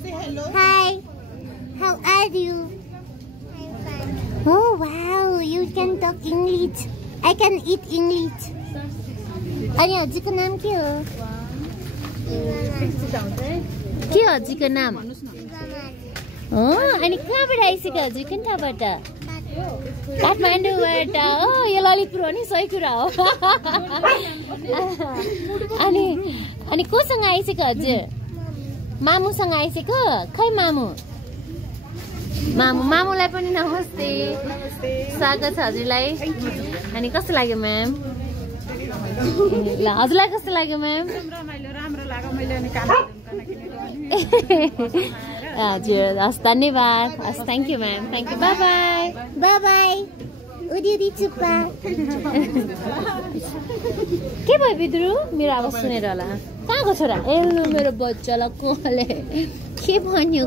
Hi. How are you? I'm fine. Oh wow, you can talk English. I can eat English. अनि हजुरको नाम के हो? के हो हजुरको नाम? हो अनि कहाँबाट आइसक्यो हजुर कुन ठाउँबाट? काठमाडौँबाट हो यो ललितपुर हो नि सही कुरा हो अनि कोसँग आइसक्यो हजुर? मामुसँग आइसक्यो? खै मामुलाई पनि नमस्ते स्वागत छ हजुरलाई। अनि कस्तो लाग्यो म्याम? ल हजुरलाई कस्तो लाग्यो म्याम? हजुर हस् धन्यवाद हस् thank you ma'am thank you by by उडी चुप्पा के भयो बिद्रु मेरो आवाज सुनेर होला कहाँको छोरा ए मेरो बच्चालाई कसले के भन्यो